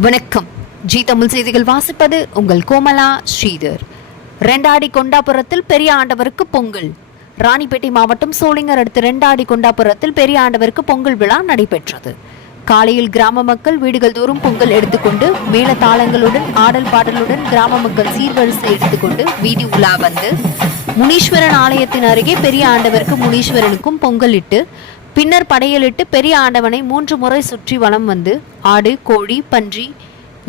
வணக்கம். ஜி தமிழ் செய்திகள் வாசிப்பது உங்கள் கோமலா ஸ்ரீதர். ரெண்டாடி கொண்டாபுரத்தில் பெரிய ஆண்டவருக்கு பொங்கல். ராணிப்பேட்டை மாவட்டம் சோளிங்கர் அடுத்த ரெண்டாடி கொண்டாபுரத்தில் பெரிய ஆண்டவருக்கு பொங்கல் விழா நடைபெற்றது. காலையில் கிராம மக்கள் வீடுகள் தோறும் பொங்கல் எடுத்துக்கொண்டு மேல தாளங்களுடன் ஆடல் பாடலுடன் கிராம மக்கள் சீர்வரிசை எடுத்துக்கொண்டு வீதி உலா வந்து முனீஸ்வரன் ஆலயத்தின் அருகே பெரிய ஆண்டவருக்கு முனீஸ்வரனுக்கும் பொங்கல் இட்டு பின்னர் படையலிட்டு பெரிய ஆண்டவனை 3 முறை சுற்றி வலம் வந்து ஆடு, கோழி, பன்றி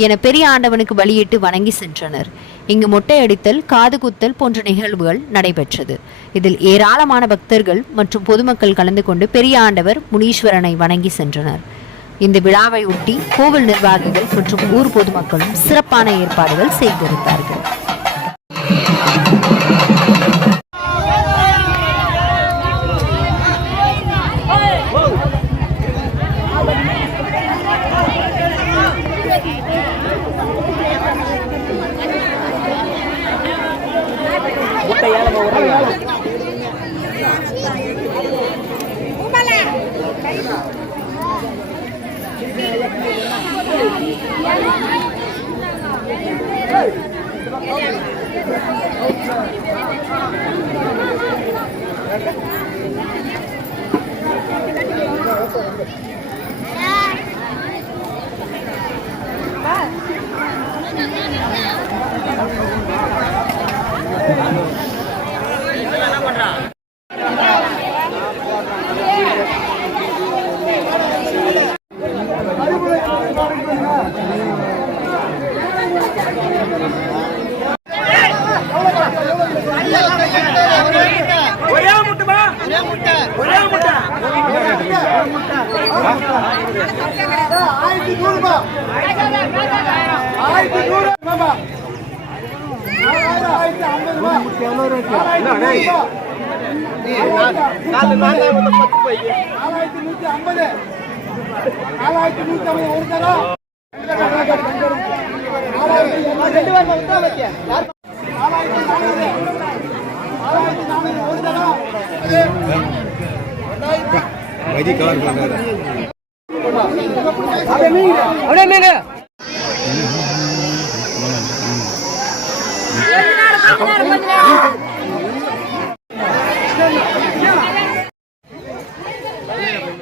என பெரிய ஆண்டவனுக்கு பலியிட்டு வணங்கி சென்றனர். இங்கு மொட்டை அடித்தல், காது குத்தல் போன்ற நிகழ்வுகள் நடைபெற்றது. இதில் ஏராளமான பக்தர்கள் மற்றும் பொதுமக்கள் கலந்து கொண்டு பெரிய ஆண்டவர் முனீஸ்வரனை வணங்கி சென்றனர். இந்த விழாவை ஒட்டி கோவில் நிர்வாகிகள் மற்றும் ஊர் பொதுமக்களும் சிறப்பான ஏற்பாடுகள் செய்திருந்தார்கள்.